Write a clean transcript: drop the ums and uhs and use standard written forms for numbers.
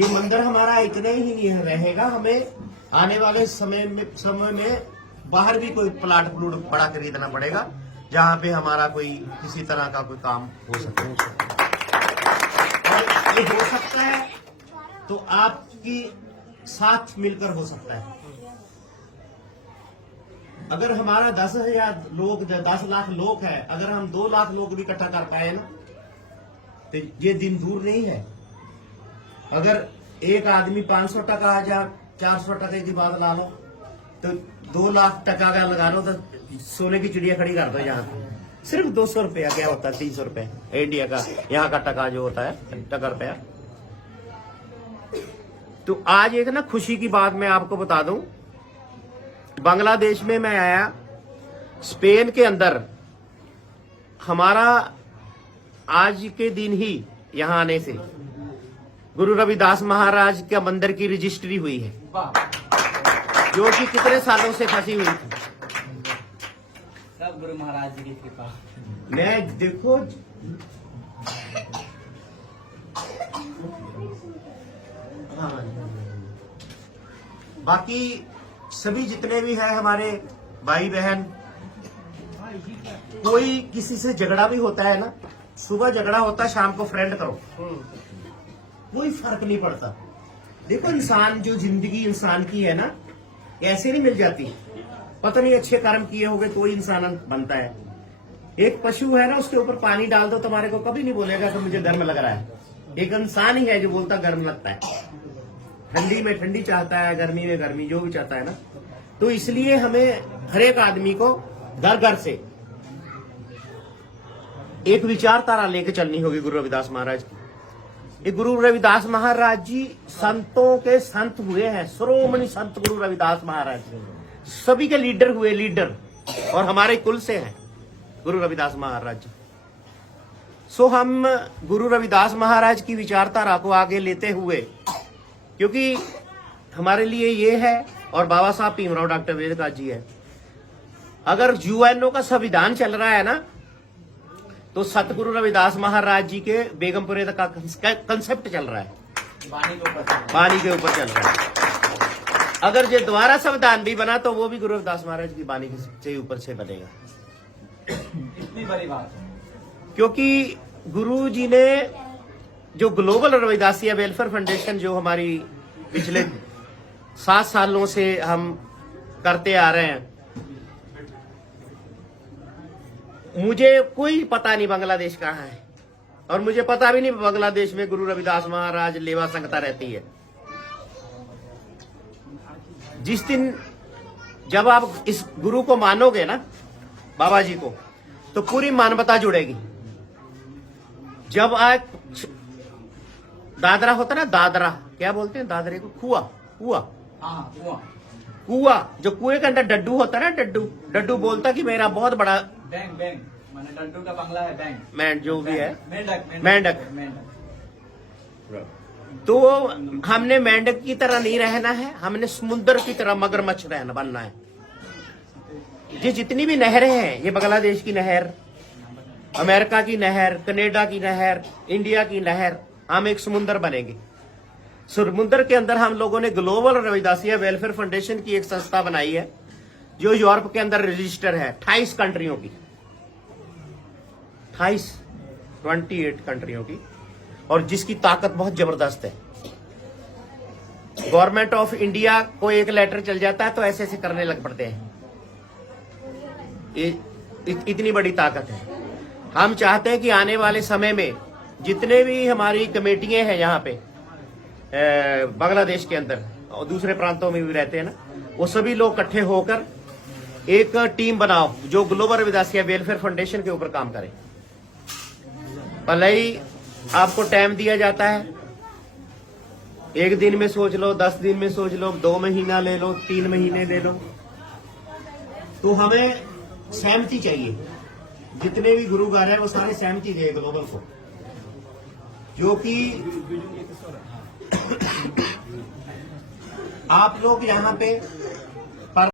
ये मंदिर हमारा इतने ही नहीं रहेगा, हमें आने वाले समय में बाहर भी कोई प्लॉट बड़ा खरीदना पड़ेगा जहाँ पे हमारा कोई किसी तरह का कोई काम हो सके। और ये हो सकता है तो आपकी साथ मिलकर हो सकता है। अगर हमारा 10,000 लोग 10 लाख लोग है, अगर हम 2 लाख लोग भी इकट्ठा कर पाए ना तो ये दिन दूर नहीं है। अगर एक आदमी 500 टका या 400 टके की बात ला लो तो 2 लाख टका का लगा लो तो सोने की चिड़िया खड़ी कर दो। यहाँ सिर्फ 200 रुपया क्या होता है, 300 रुपया इंडिया का, यहाँ का टका जो होता है टका रुपया। तो आज एक ना खुशी की बात मैं आपको बता दूं, बांग्लादेश में मैं आया, स्पेन के अंदर हमारा आज के दिन ही यहां आने से गुरु रविदास महाराज के मंदिर की रजिस्ट्री हुई है, जो कि कितने सालों से फंसी हुई थी। सब गुरु महाराज जी की कृपा। मैं देखो बाकी सभी जितने भी हैं हमारे भाई बहन, कोई किसी से झगड़ा भी होता है ना, सुबह झगड़ा होता है शाम को फ्रेंड करो, कोई फर्क नहीं पड़ता। देखो इंसान जो जिंदगी इंसान की है ना ऐसे नहीं मिल जाती, पता नहीं अच्छे कर्म किए होंगे तो ही इंसान बनता है। एक पशु है ना, उसके ऊपर पानी डाल दो तुम्हारे को कभी नहीं बोलेगा कि मुझे गर्म लग रहा है। एक इंसान ही है जो बोलता गर्म लगता है, ठंडी में ठंडी चाहता है, गर्मी में गर्मी, जो भी चाहता है ना। तो इसलिए हमें हर एक आदमी को घर घर से एक विचारधारा लेके चलनी होगी गुरु रविदास महाराज की। ये गुरु रविदास महाराज जी संतों के संत हुए हैं, श्रोमणी संत गुरु रविदास महाराज जी सभी के लीडर हुए, लीडर, और हमारे कुल से हैं गुरु रविदास महाराज जी। सो हम गुरु रविदास महाराज की विचारधारा को आगे लेते हुए, क्योंकि हमारे लिए ये है, और बाबा साहब भीमराव डॉक्टर वेदकाथ जी है। अगर यूएनओ का संविधान चल रहा है ना तो सतगुरु रविदास महाराज जी के बेगमपुरे का कंसेप्ट चल रहा है, बानी के ऊपर चल रहा है। अगर ये दोबारा संविधान भी बना तो वो भी गुरु रविदास महाराज की बानी के ऊपर से बनेगा। इतनी बड़ी बात है, क्योंकि गुरु जी ने जो ग्लोबल रविदासिया वेलफेयर फाउंडेशन जो हमारी पिछले 7 सालों से हम करते आ रहे हैं, मुझे कोई पता नहीं बांग्लादेश कहाँ है, और मुझे पता भी नहीं बांग्लादेश में गुरु रविदास महाराज लेवा संगता रहती है। जिस दिन जब आप इस गुरु को मानोगे ना, बाबा जी को, तो पूरी मानवता जुड़ेगी। जब आज दादरा होता ना, दादरा क्या बोलते हैं दादरे को, कुआ, कुआ, हाँ कुआं, कुआ, जो कुएं के अंदर डड्डू होता है ना, डड्डू, डड्डू बोलता कि मेरा बहुत बड़ा बैंक बैंक माने डड्डू का बंगला है, बैंक मैंड जो भी है, मेंढक मेंढक। तो हमने मेंढक की तरह नहीं रहना है, हमने समुद्र की तरह मगरमच्छ रहना बनना है। ये जितनी भी नहरें हैं, ये बांग्लादेश की नहर, अमेरिका की नहर, कनाडा की नहर, इंडिया की नहर, हम एक समुद्र बनेंगे। समुद्र के अंदर हम लोगों ने ग्लोबल रविदासिया वेलफेयर फाउंडेशन की एक संस्था बनाई है, जो यूरोप के अंदर रजिस्टर है 28 कंट्रियों की, 28 कंट्रियों की, और जिसकी ताकत बहुत जबरदस्त है। गवर्नमेंट ऑफ इंडिया को एक लेटर चल जाता है तो ऐसे ऐसे करने लग पड़ते हैं। इतनी बड़ी ताकत है। हम चाहते हैं कि आने वाले समय में जितने भी हमारी कमेटियां हैं यहाँ पे बांग्लादेश के अंदर और दूसरे प्रांतों में भी रहते हैं ना, वो सभी लोग इकट्ठे होकर एक टीम बनाओ जो ग्लोबल रविदासिया वेलफेयर फाउंडेशन के ऊपर काम करे। भले ही आपको टाइम दिया जाता है, 1 दिन में सोच लो, 10 दिन में सोच लो, 2 महीना ले लो, 3 महीने ले लो, तो हमें सहमति चाहिए। जितने भी गुरुगार हैं वो सारे सहमति दे ग्लोबल को, जो कि आप लोग यहाँ पे